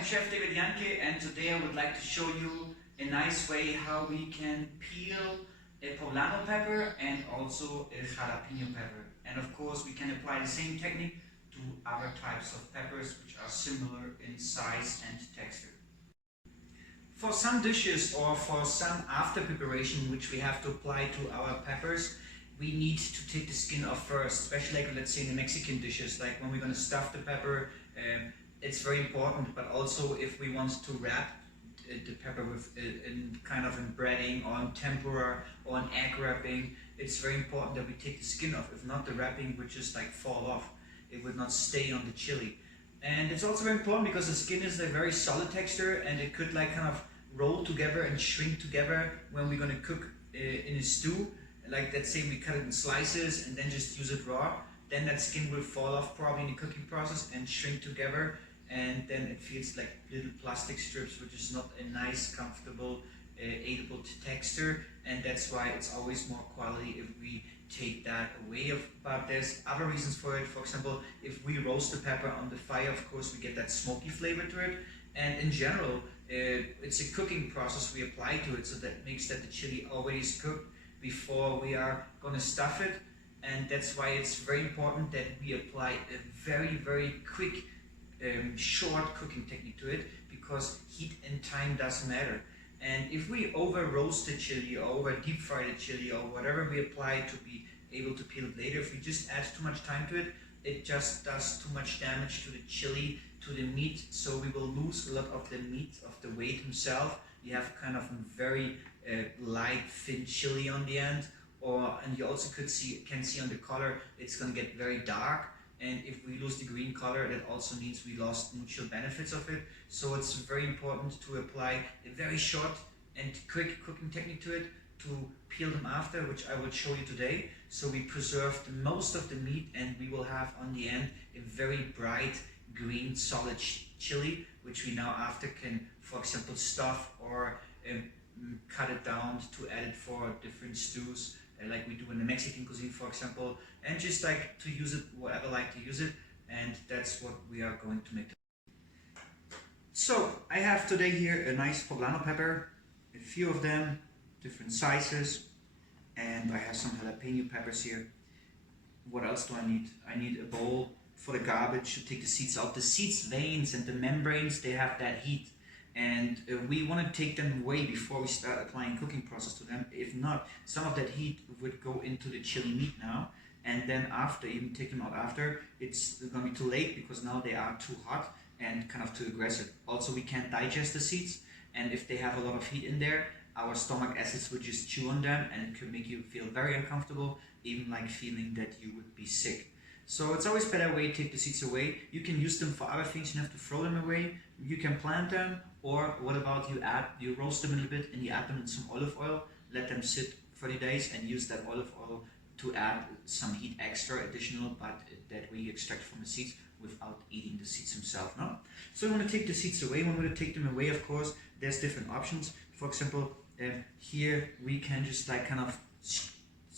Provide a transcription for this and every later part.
I'm Chef David Jahnke, and today I would like to show you a nice way how we can peel a poblano pepper and also a jalapeno pepper. And of course we can apply the same technique to other types of peppers which are similar in size and texture. For some dishes or for some after preparation which we have to apply to our peppers, we need to take the skin off first, especially like let's say in the Mexican dishes, like when we're going to stuff the pepper. It's very important, but also if we want to wrap the pepper with in kind of in breading or in tempura or in egg wrapping, it's very important that we take the skin off. If not, the wrapping would just like fall off. It would not stay on the chili. And it's also very important because the skin is a very solid texture and it could like kind of roll together and shrink together when we're going to cook in a stew. Like let's say we cut it in slices and then just use it raw, then that skin will fall off probably in the cooking process and shrink together, and then it feels like little plastic strips, which is not a nice, comfortable, edible texture, and that's why it's always more quality if we take that away. But there's other reasons for it. For example, if we roast the pepper on the fire, of course we get that smoky flavor to it, and in general it's a cooking process we apply to it, so that makes that the chili already is cooked before we are going to stuff it. And that's why it's very important that we apply a very quick short cooking technique to it, because heat and time doesn't matter. And if we over roast the chili or over deep fry the chili or whatever we apply to be able to peel it later, if we just add too much time to it, it just does too much damage to the chili, to the meat, so we will lose a lot of the meat, of the weight himself. You have kind of a very light thin chili on the end, and you also can see on the color it's going to get very dark, and if we lose the green color, that also means we lost nutritional benefits of it. So it's very important to apply a very short and quick cooking technique to it, to peel them after, which I will show you today. So we preserve the most of the meat, and we will have on the end a very bright green solid chili, which we now after can, for example, stuff or cut it down to add it for different stews, like we do in the Mexican cuisine, for example, and just like to use it whatever like to use it. And that's what we are going to make. So I have today here a nice poblano pepper, a few of them, different sizes, and I have some jalapeno peppers here. What else do I need? I need a bowl for the garbage to take the seeds out. The seeds, veins, and the membranes, they have that heat, and we want to take them away before we start applying cooking process to them. If not, some of that heat would go into the chili meat now, and then after, even take them out after, it's going to be too late because now they are too hot and kind of too aggressive. Also, we can't digest the seeds, and if they have a lot of heat in there, our stomach acids would just chew on them, and it could make you feel very uncomfortable, even like feeling that you would be sick. So it's always better way to take the seeds away. You can use them for other things, you don't have to throw them away. You can plant them, or what about you roast them a little bit and you add them in some olive oil, let them sit 30 days and use that olive oil to add some heat extra additional, but that we extract from the seeds without eating the seeds themselves. No? So we want to take the seeds away. When we take them away, of course, there's different options. For example, here we can just like kind of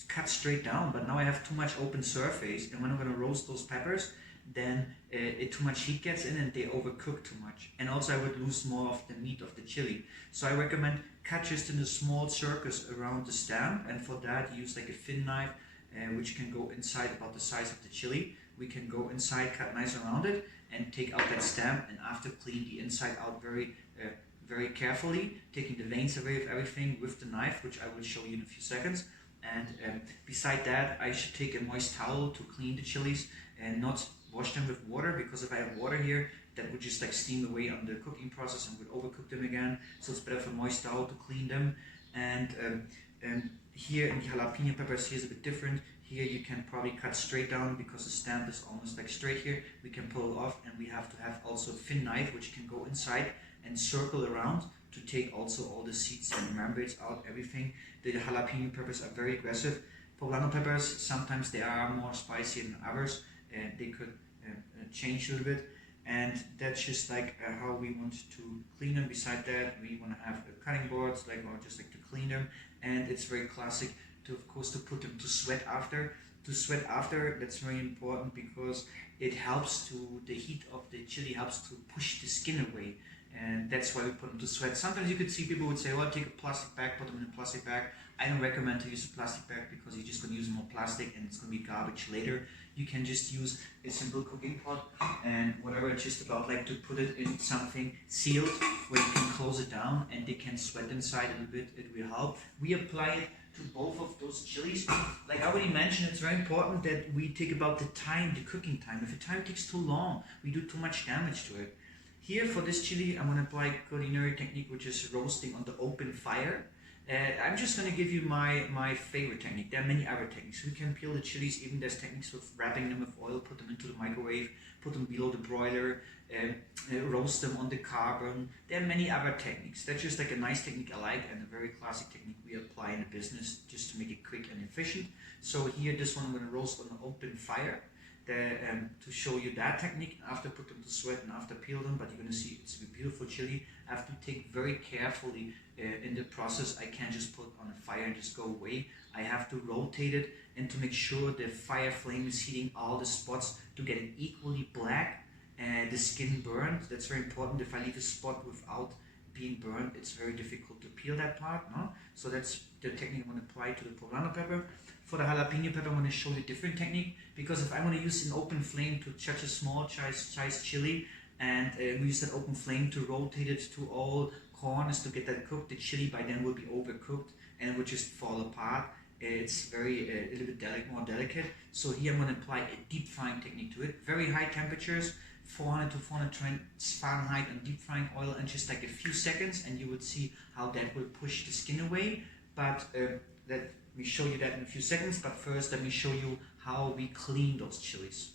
cut straight down, but now I have too much open surface, and when I'm going to roast those peppers, then too much heat gets in and they overcook too much, and also I would lose more of the meat of the chili. So I recommend cut just in a small circus around the stem, and for that use like a thin knife which can go inside about the size of the chili. We can go inside, cut nice around it, and take out that stem, and after clean the inside out very carefully, taking the veins away of everything with the knife, which I will show you in a few seconds. And beside that, I should take a moist towel to clean the chilies and not wash them with water, because if I have water here, that would just like steam away on the cooking process and would overcook them again. So it's better for a moist towel to clean them. And here in the jalapeno peppers, here's a bit different. Here you can probably cut straight down because the stem is almost like straight here. We can pull it off, and we have to have also a thin knife which can go inside and circle around to take also all the seeds and membranes out, everything. The jalapeno peppers are very aggressive. Poblano peppers, sometimes they are more spicy than others, and they could change a little bit. And that's just like how we want to clean them. Beside that, we want to have cutting boards, like, or just like to clean them. And it's very classic to, of course, to put them to sweat after. to sweat after. That's very important because it helps to, the heat of the chili helps to push the skin away, and that's why we put them to sweat. Sometimes you could see people would say, oh, take a plastic bag, put them in a plastic bag. I don't recommend to use a plastic bag because you're just going to use more plastic and it's going to be garbage later. You can just use a simple cooking pot and whatever, it's just about like to put it in something sealed where you can close it down and they can sweat inside a little bit. It will help. We apply it to both of those chilies. Like I already mentioned, it's very important that we take about the time, the cooking time. If the time takes too long, we do too much damage to it. Here for this chili, I'm going to apply Culinary Technique, which is roasting on the open fire. I'm just going to give you my favorite technique. There are many other techniques. We can peel the chilies, even there's techniques with wrapping them with oil, put them into the microwave, put them below the broiler, roast them on the carbon. There are many other techniques. That's just like a nice technique I like and a very classic technique we apply in the business just to make it quick and efficient. So here, this one I'm going to roast on an open fire. To show you that technique, after put them to sweat and after peel them, but you're going to see it's a beautiful chili. I have to take very carefully in the process. I can't just put on a fire and just go away. I have to rotate it and to make sure the fire flame is heating all the spots to get it equally black and the skin burned. That's very important. If I leave a spot without being burned, it's very difficult to peel that part. No? So that's the technique I'm going to apply to the poblano pepper. For the jalapeno pepper, I'm going to show you a different technique, because if I'm going to use an open flame to such a small size chili, and we use that open flame to rotate it to all corners to get that cooked, the chili by then will be overcooked and it will just fall apart. It's very a little bit more delicate. So here I'm going to apply a deep frying technique to it. Very high temperatures, 400 to 420 Fahrenheit on deep frying oil, and just like a few seconds, and you would see how that will push the skin away. But let me show you that in a few seconds. But first, let me show you how we clean those chilies.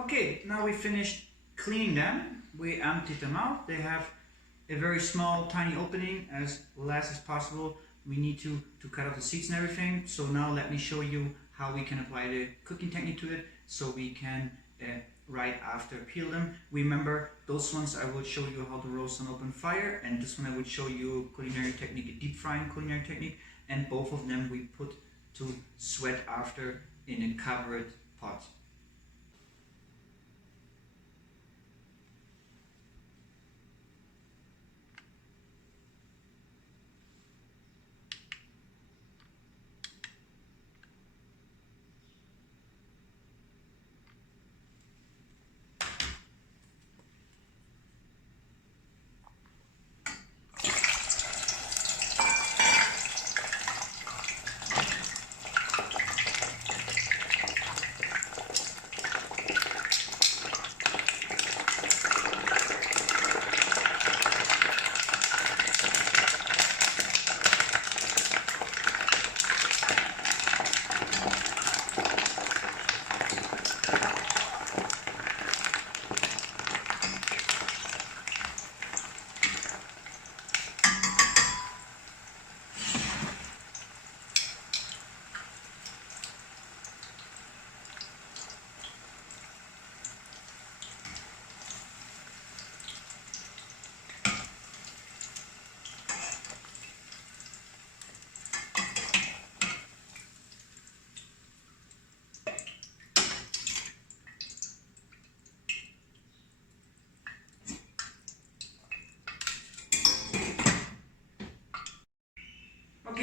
Okay, now we finished cleaning them. We emptied them out. They have a very small, tiny opening, as less as possible. We need to cut off the seeds and everything. So now let me show you how we can apply the cooking technique to it, so we can right after peel them. Remember, those ones I will show you how to roast on open fire, and this one I would show you culinary technique, a deep frying culinary technique, and both of them we put to sweat after in a covered pot.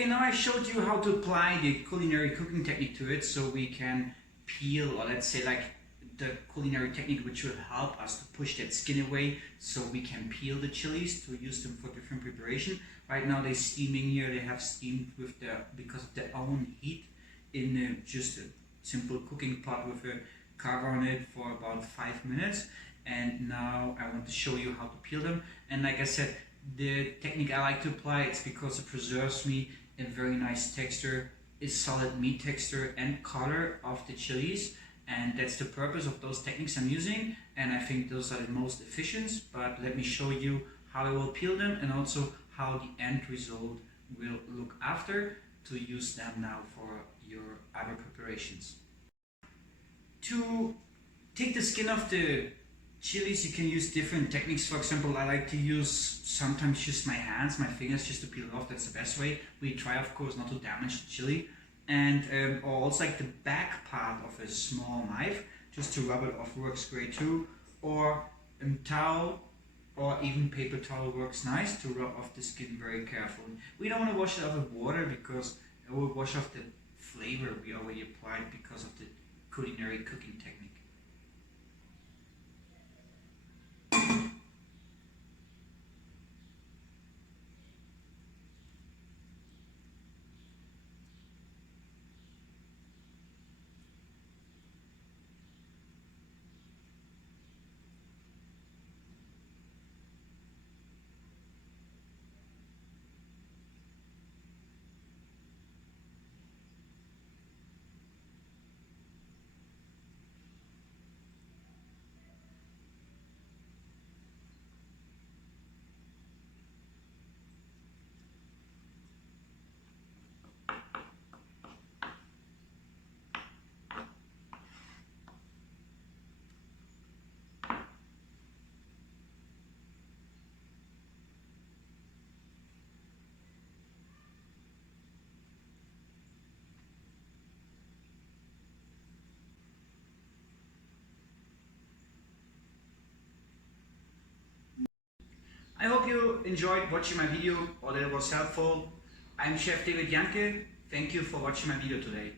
Okay, now I showed you how to apply the culinary cooking technique to it, so we can peel, or let's say like the culinary technique which will help us to push that skin away, so we can peel the chilies to use them for different preparation. Right now they're steaming here. They have steamed with because of their own heat in just a simple cooking pot with a cover on it for about 5 minutes. And now I want to show you how to peel them. And like I said, the technique I like to apply, it's because it preserves me a very nice texture, a solid meat texture and color of the chilies. And that's the purpose of those techniques I'm using, and I think those are the most efficient. But let me show you how I will peel them, and also how the end result will look after, to use them now for your other preparations. To take the skin off the chilies, you can use different techniques. For example, I like to use sometimes just my hands, my fingers, just to peel it off. That's the best way. We try, of course, not to damage the chili. And or also like the back part of a small knife, just to rub it off, works great too. Or a towel, or even paper towel works nice to rub off the skin very carefully. We don't want to wash it off with water, because it will wash off the flavor we already applied because of the culinary cooking technique. I hope you enjoyed watching my video, or that it was helpful. I'm Chef David Jahnke. Thank you for watching my video today.